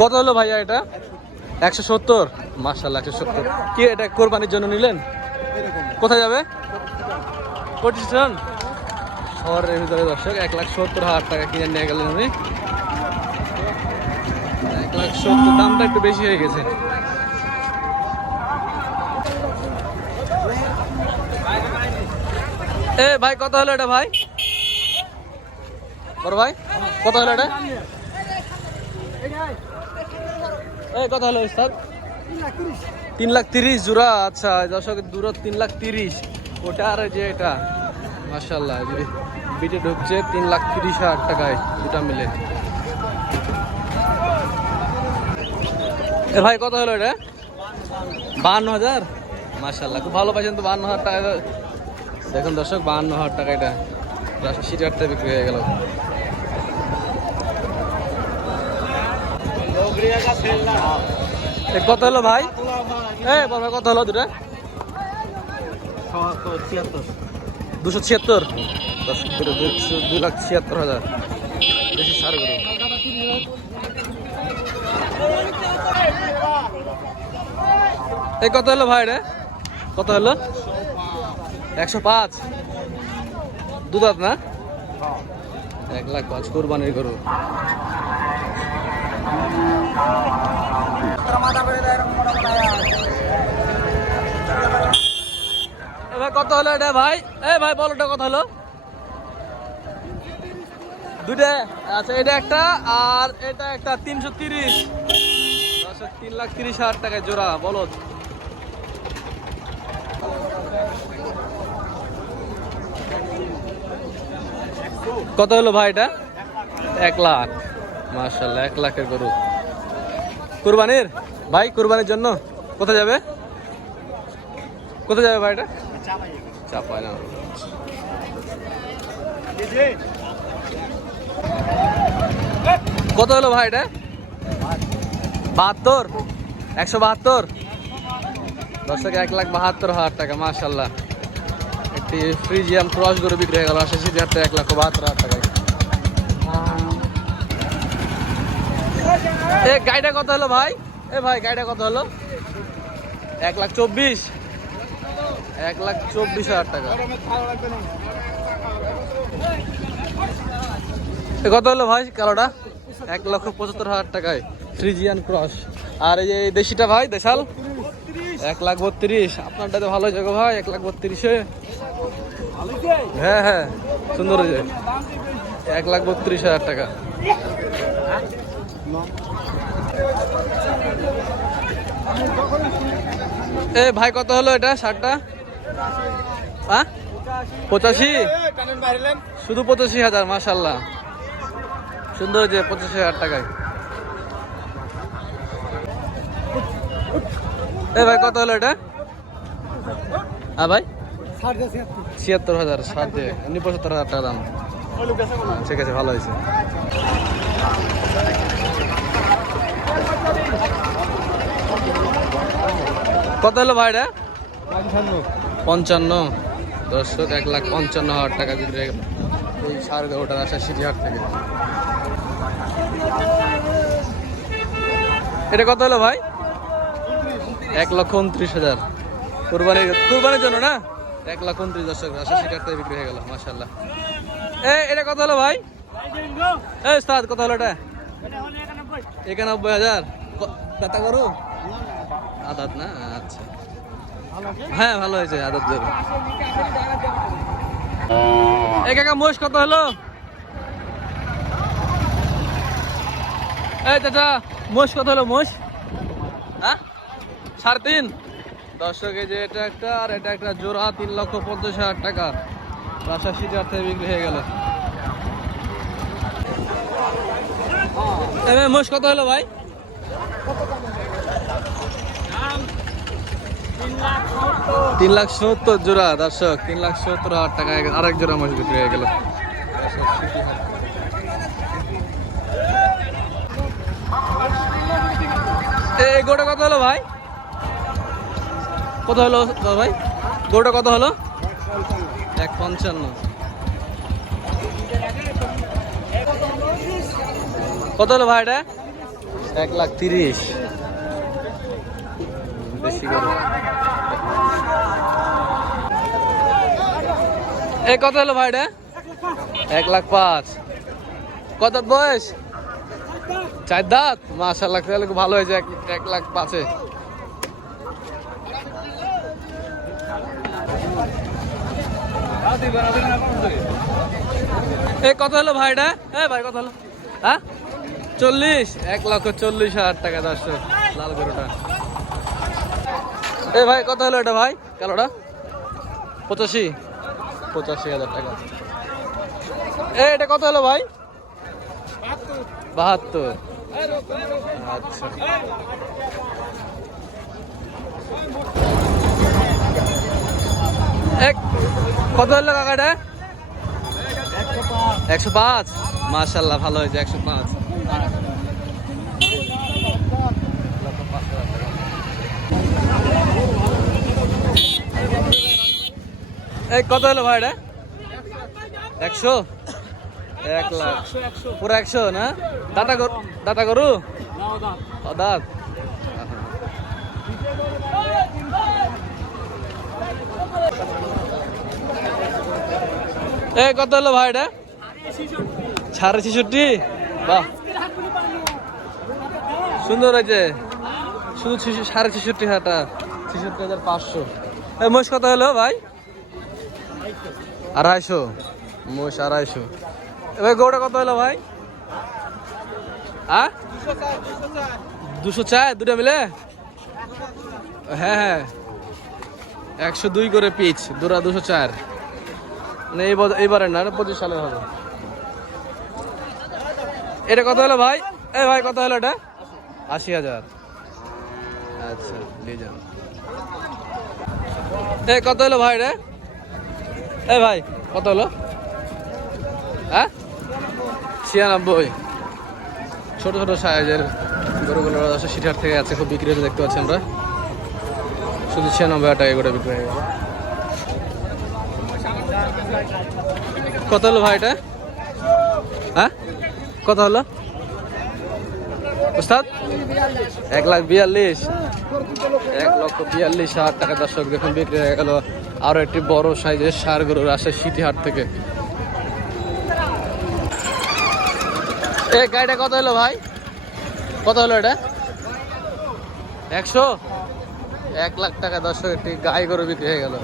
কত হলো ভাইয়া এটা? একশো সত্তর? মার্শাল্লাহ একশো সত্তর। কি এটা কোরবানির জন্য নিলেন? কোথায় যাবে? প্রতিষ্ঠান? ভিতরে দর্শক, এক লাখ সত্তর হাজার টাকা কিনে নিয়ে গেলেন উনি। এক লাখ সত্তর, দামটা একটু বেশি হয়ে গেছে। এ, ভাই, কত হলো এটা, ভাই? বড় ভাই, কত হলো এটা? এই কত হলো স্যার তিন লাখ তিরিশ জোড়া আচ্ছা দর্শক দূর তিন লাখ তিরিশ। ওটা আর যে এটা মার্শাল্লাহ বিটে ঢুকছে, তিন লাখ তিরিশ হাজার টাকায় দুটা মিলে। এ, ভাই, কত হলো এটা? বান্ন হাজার? মার্শাল্লাহ খুব ভালো পাইছেন তো বান্ন হাজার টাকা। দেখুন দর্শক, বাহান্ন হাজার টাকা এটা। আশি টাকা বিক্রি হয়ে গেল। কত হলো ভাই? বল ভাই, কত হলো দুটা? দুশো ছিয়াত্তর। দুই লাখ ছিয়াত্তর হাজার। বেশি সার করে এই কত হলো ভাই রে? কত হলো? একশো পাঁচ। দুধাত না? এক লাখ পাঁচ কোরবানির গরু। এবার কত হলো এটা ভাই? এ ভাই, বলো এটা কত হলো? দুটা আচ্ছা এটা একটা আর এটা একটা তিনশো তিরিশ। তিন লাখ তিরিশ হাজার টাকায় জোড়া বলো কত হলো ভাই এটা? এক লাখ। মার্শাল্লাহ এক লাখের গরু। কুরবানির? ভাই, কুরবানির জন্য কোথায় যাবে? কোথায় যাবে ভাই এটা? চাপায় না। কত হলো ভাই এটা? বাহাত্তর। একশো বাহাত্তর। দশ দর্শক, এক লাখ বাহাত্তর হাজার টাকা মার্শাল্লাহ ফ্রিজিয়াম ক্রস গরু বিক্রি হয়ে গেল হাজার টাকা এক লাখ বাহাত্তর হাজার টাকায়। এ, গাড়িটা কত হলো ভাই? এ ভাই, গাড়িটা কত হলো? এক লাখ চব্বিশ। এক লাখ চব্বিশ হাজার টাকা। কত হলো ভাই কালোটা? এক লক্ষ পঁচাত্তর হাজার টাকায়, ফ্রিজিয়ান ক্রস। আর এই যে দেশিটা ভাই, দেশাল? এক লাখ বত্রিশ। আপনারটা তো ভালো জায়গা ভাই, এক লাখ বত্রিশে। হ্যাঁ হ্যাঁ সুন্দর হয়েছে। এক লাখ বত্রিশ হাজার টাকা। এ, ভাই, কত হলো এটা শার্টটা? হ্যাঁ পঁচাশি? শুধু পঁচাশি হাজার মাসাল্লাহ সুন্দর হয়েছে, পঁচাশি হাজার টাকায়। এ, ভাই, কত হলো এটা? হ্যাঁ ভাই? ছিয়াত্তর হাজার, সাত দিয়ে। এমনি পঁচাত্তর হাজার টাকা দাম। ঠিক আছে, ভালো হয়েছে। কত হলো ভাই এটা পঞ্চান্ন। দর্শক, এক লাখ পঞ্চান্ন হাজার টাকা গেল। এই সার ওটার আসা সিটিহাট থেকে। এটা কত হলো ভাই? এক লক্ষ উনত্রিশ হাজার। কোরবানির কোরবানির জন্য না? এক লাখ উনত্রিশ দর্শক সিটিহাট থেকে বিক্রি হয়ে গেল মাসাল্লাহ এ এটা কত হলো ভাই? এই স্তাদ কত হলো এটা? একানব্বই। হাজার। দাতা করু আদাত না? আচ্ছা। হ্যাঁ ভালো হয়েছে আদাত গরু। এই কাকা মোষ কত হলো? এই চাচা মোষ কত হলো মোষ? হ্যাঁ? সাড়ে তিন? দর্শক, এই যে এটা একটা, আর এটা একটা জোড়া তিন লক্ষ পঞ্চাশ হাজার টাকা। রাজশাহী থেকে বিক্রি হয়ে গেল। এমএ মোষ কত হলো ভাই? তিন লাখ সত্তর জোড়া, দর্শক, তিন লাখ সত্তর হাজার টাকা আরেক জোড়া মোষ বিক্রি হয়ে গেল। এই গোটা কত হলো ভাই? কত হলো ভাই? গরুটা কত হলো? এক পঞ্চান্ন। কত হলো ভাই এটা? এক লাখ তিরিশ। বেশি গরু এই কত হলো ভাই এটা? এক লাখ পাঁচ। কত বয়স? চার দাঁত? মাশাল্লাহ তাহলে খুব ভালো হয়েছে এক লাখ পাঁচে। এ, কত হলো ভাইটা এ, ভাই, কত হলো? হ্যাঁ চল্লিশ? এক লক্ষ চল্লিশ হাজার টাকা দশ লাল গরুটা। এ, ভাই, কত হলো এটা ভাই? কালোটা? পঁচাশি। পঁচাশি হাজার টাকা। এ, এটা কত হলো ভাই? বাহাত্তর। আচ্ছা। এক কত হলো কাকাটা? একশো পাঁচ। মাশাল্লাহ ভালো হয়েছে একশো পাঁচ। এই কত হলো ভাই এটা একশো? এক লাখ। পুরো একশো না? দাতা গরু? দাতা গরু? দাঁত। এই কত হলো ভাই এটা? সাড়ে ছেষট্টি। বাহ। সুন্দর হয়েছে। শুধু সাড়ে ছেষট্টি হাজার ছেষট্টি হাজার পাঁচশো। এই মোষ কত হলো ভাই? আড়াইশো। মোষ আড়াইশো। এবার গৌড়া কত হলো ভাই? হ্যাঁ দুশো চার। দুটো মিলে? হ্যাঁ হ্যাঁ। একশো দুই করে পিচ দুরা দুশো চার। মানে এই বছর- এইবারে না পঁচিশ সালের হবে। এটা কত হলো ভাই? এ ভাই, কত হলো এটা? আশি হাজার। আচ্ছা নিয়ে যান এ, কত হলো ভাই রে? এ ভাই, কত হলো? হ্যাঁ? ছিয়ানব্বই। ছোট ছোট সাইজের গরুগুলো সিটার থেকে আছে, খুব বিক্রি হতে দেখতে পাচ্ছি আমরা। শুধু ছিয়ানব্বই টাকা করে বিক্রি হয়ে গেল। কত হলো ভাই এটা? হ্যাঁ? কত হলো? উস্তাদ এক লাখ বিয়াল্লিশ। এক লক্ষ বিয়াল্লিশ হাজার টাকা দর্শক, দেখুন বিক্রি হয়ে গেল। আরও একটি বড় সাইজের সার গরুর আসে সিটিহাট থেকে। এই গাড়িটা কত হলো ভাই? কত হলো এটা? একশো? এক লাখ টাকা দর্শক একটি গাই গরু বিক্রি হয়ে গেল।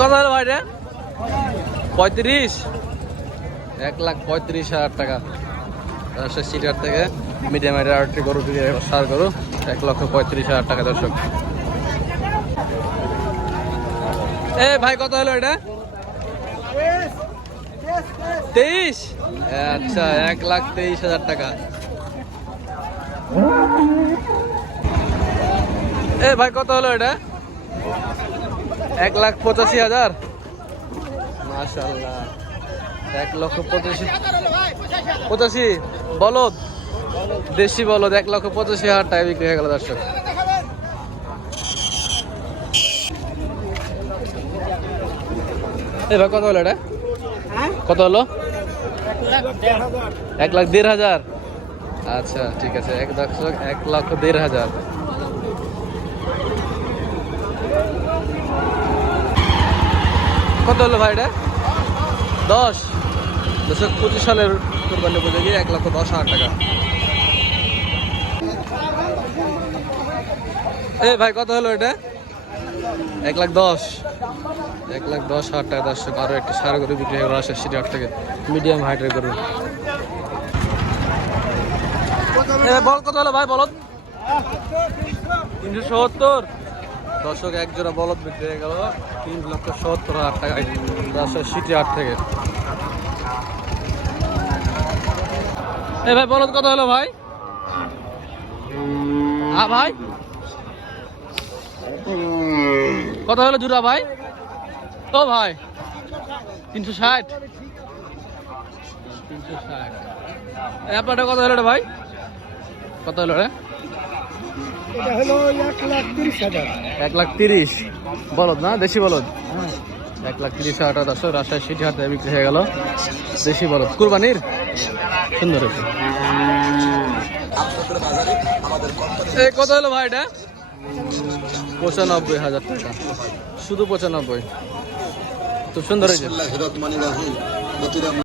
কত হলো ভাই রে? পঁয়ত্রিশ? এক লাখ পঁয়ত্রিশ হাজার টাকা। দশ সিটার থেকে মিডিয়াম এর আরেকটি গরু সার গরু। এক লক্ষ পঁয়ত্রিশ হাজার টাকা দর্শক। এ ভাই কত হলো এটা? তেইশ? আচ্ছা এক লাখ তেইশ হাজার টাকা। এ ভাই, কত হলো এটা? এক লাখ পঁচাশি হাজার? মাশাল্লাহ এক লক্ষ পঁচাশি পঁচাশি? বলদ? দেশি বলদ, এক লক্ষ পঁচাশি হাজার টাকা বিক্রি হয়ে গেল দর্শক। এ ভাই, কত হলো এটা? কত হলো? এক লাখ দেড় হাজার। আচ্ছা ঠিক আছে, এক লক্ষ এক লক্ষ দেড় হাজার। কত হলো ভাই এটা দশ। দুশো পঁচিশ সালের কোরবানি উপযোগী এক লক্ষ দশ হাজার টাকা। এ ভাই, কত হলো এটা? এক লাখ দশ। এক লাখ দশ হাজার টাকা দর্শক আরও একটি সার গরু বিক্রি হয়ে গেল আসে সিটি হাট থেকে। মিডিয়াম হাইটের গরু। বল কত হলো ভাই বলত তিনশো সত্তর। দর্শক, এক জোড়া বলদ বিক্রি হয়ে গেল। তিন লক্ষ সত্তর হাজার টাকা দর্শক সিটি হাট থেকে। এ ভাই, বলদ কত হলো ভাই? হ্যাঁ ভাই? কত হলো জুড়া ভাই? ও ভাই তিনশো ষাট। তিনশো ষাট। আপনারটা কত হলো রে ভাই? কত হলো রে? এক লাখ তিরিশ বলদ না? দেশি বলদ? এক লাখ তিরিশ হাজার টাকা দর্শক রাজশাহী সিটি হাটে বিক্রি হয়ে গেল। দেশি বলদ। কুরবানির? সুন্দর হয়েছে। এই কত হলো ভাই এটা? পঁচানব্বই হাজার টাকা। শুধু পঁচানব্বই। খুব সুন্দর হয়েছে।